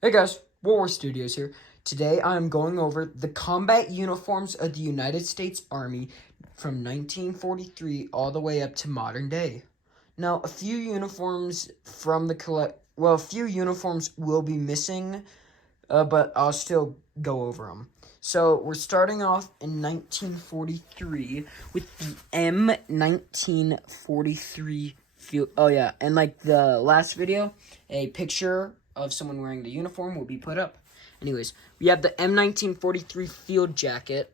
Hey guys, War Studios here. Today I'm going over the combat uniforms of the United States Army from 1943 all the way up to modern day. Now, a few uniforms a few uniforms will be missing, but I'll still go over them. So we're starting off in 1943 with the M1943 field. Oh yeah, and like the last video, a picture of someone wearing the uniform will be put up. Anyways, we have the M1943 field jacket.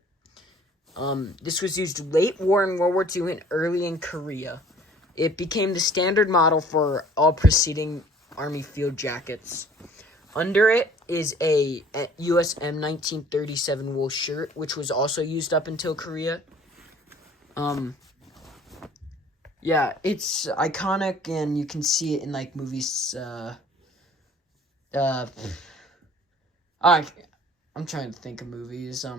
This was used late war in World War II and early in Korea. It became the standard model for all preceding Army field jackets. Under it is a US M1937 wool shirt, which was also used up until Korea. Yeah, it's iconic, and you can see it in like movies. I'm trying to think of movies. I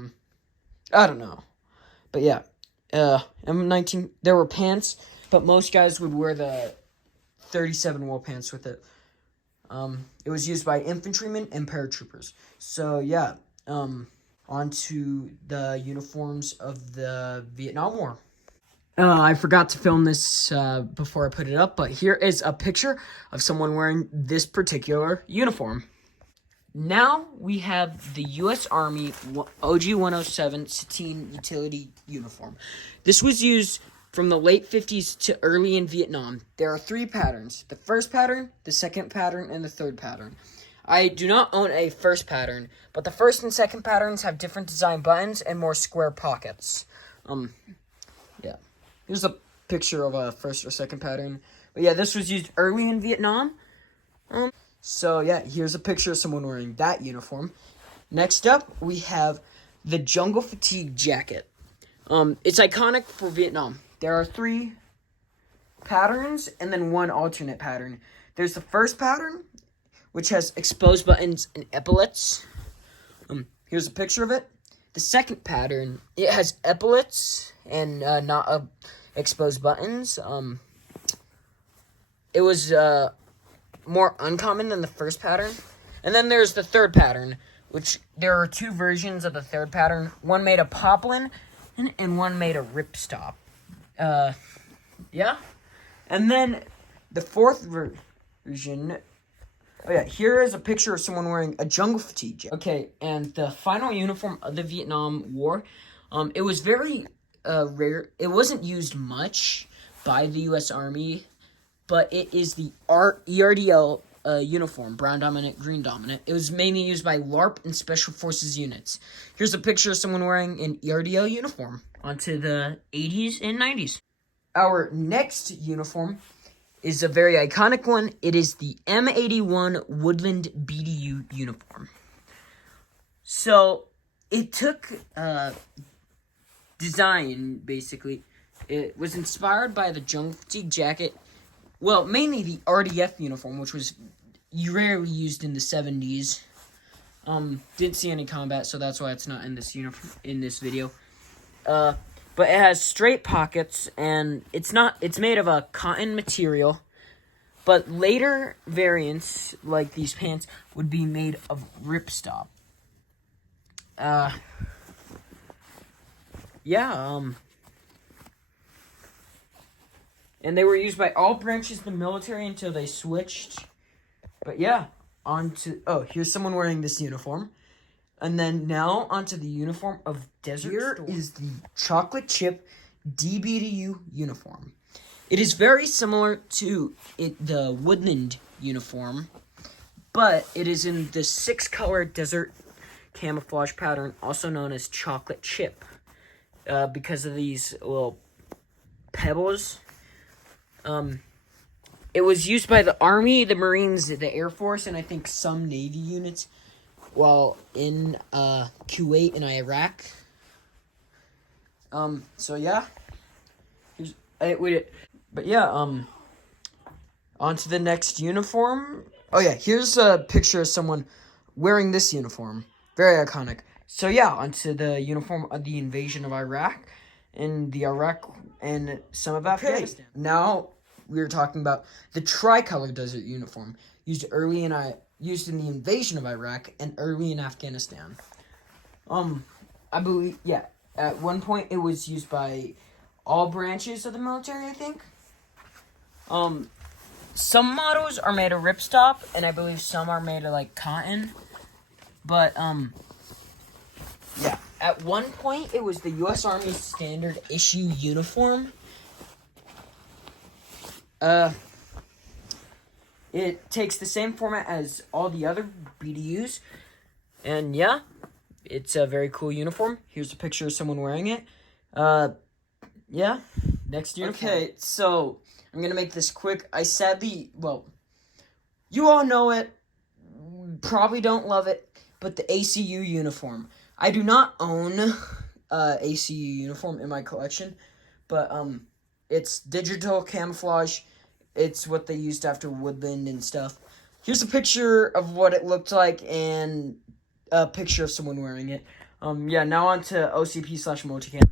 don't know, but yeah, M19. There were pants, but most guys would wear the 37 wool pants with it. It was used by infantrymen and paratroopers. So yeah, on to the uniforms of the Vietnam War. I forgot to film this before I put it up, but here is a picture of someone wearing this particular uniform. Now we have the U.S. Army OG-107 Sateen Utility Uniform. This was used from the late 50s to early in Vietnam. There are three patterns: the first pattern, the second pattern, and the third pattern. I do not own a first pattern, but the first and second patterns have different design buttons and more square pockets. Yeah. Here's a picture of a first or second pattern. But yeah, this was used early in Vietnam. So yeah, here's a picture of someone wearing that uniform. Next up, we have the jungle fatigue jacket. It's iconic for Vietnam. There are three patterns and then one alternate pattern. There's the first pattern, which has exposed buttons and epaulets. Here's a picture of it. The second pattern, it has epaulets and not exposed buttons. It was more uncommon than the first pattern. And then there's the third pattern, which there are two versions of the third pattern. One made of poplin and one made of ripstop. Yeah. And then the fourth version. Oh yeah, here is a picture of someone wearing a jungle fatigue jacket. Okay, and the final uniform of the Vietnam War, it was very rare. It wasn't used much by the U.S. Army, but it is the ERDL uniform, brown dominant, green dominant. It was mainly used by LARP and Special Forces units. Here's a picture of someone wearing an ERDL uniform onto the 80s and 90s. Our next uniform is a very iconic one. It is the M81 Woodland BDU uniform. So it took design, basically. It was inspired by the jungle fatigue jacket. Well, mainly the RDF uniform, which was rarely used in the 70s. Didn't see any combat, so that's why it's not in this in this video. But it has straight pockets, and it's made of a cotton material. But later variants, like these pants, would be made of ripstop. Yeah, and they were used by all branches of the military until they switched. But yeah, here's someone wearing this uniform. And then now onto the uniform of Desert Storm. Here is the chocolate chip DBDU uniform. It is very similar to the Woodland uniform, but it is in the 6-color desert camouflage pattern, also known as chocolate chip, because of these little pebbles. It was used by the Army, the Marines, the Air Force, and I think some Navy units while in Kuwait and Iraq. So yeah. But yeah, on to the next uniform. Oh yeah, here's a picture of someone wearing this uniform. Very iconic. So yeah, onto the uniform of the invasion of Iraq and some of Afghanistan. Now we're talking about the tricolor desert uniform used early in used in the invasion of Iraq and early in Afghanistan. I believe, yeah, at one point it was used by all branches of the military, I think. Some models are made of ripstop, and I believe some are made of, like, cotton. But, yeah. At one point, it was the U.S. Army standard issue uniform. It takes the same format as all the other BDUs. And, yeah, it's a very cool uniform. Here's a picture of someone wearing it. Yeah, next uniform. Okay, so I'm going to make this quick. You all know it, probably don't love it, but the ACU uniform. I do not own ACU uniform in my collection, but it's digital camouflage. It's what they used after Woodland and stuff. Here's a picture of what it looked like and a picture of someone wearing it. Now on to OCP/Multicam.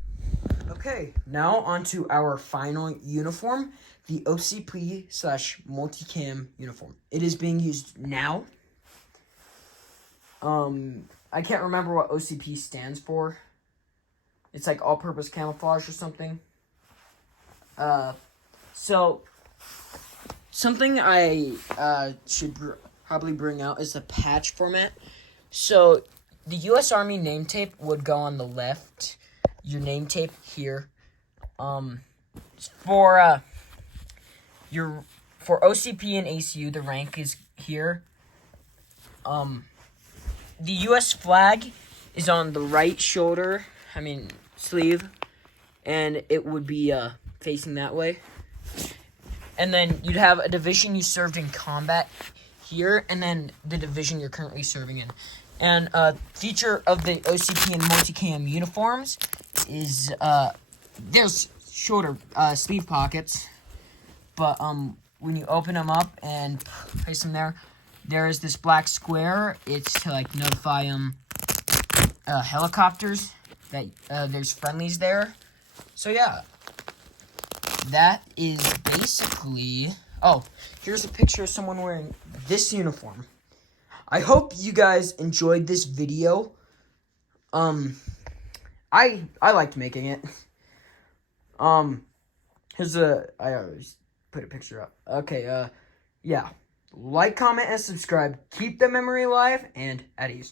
Okay, now on to our final uniform, the OCP/Multicam uniform. It is being used now. I can't remember what OCP stands for. It's like all-purpose camouflage or something. So something I should probably bring out is the patch format. So the U.S. Army name tape would go on the left. Your name tape here. For OCP and ACU, the rank is here. The U.S. flag is on the right sleeve, and it would be facing that way. And then you'd have a division you served in combat here, and then the division you're currently serving in. And a feature of the OCP and Multicam uniforms is there's shorter sleeve pockets, but when you open them up and place them there is this black square. It's to like notify helicopters that there's friendlies there. So yeah, that is basically. Oh, here's a picture of someone wearing this uniform. I hope you guys enjoyed this video. I liked making it. I always put a picture up. Okay, yeah. Like, comment, and subscribe. Keep the memory alive, and at ease.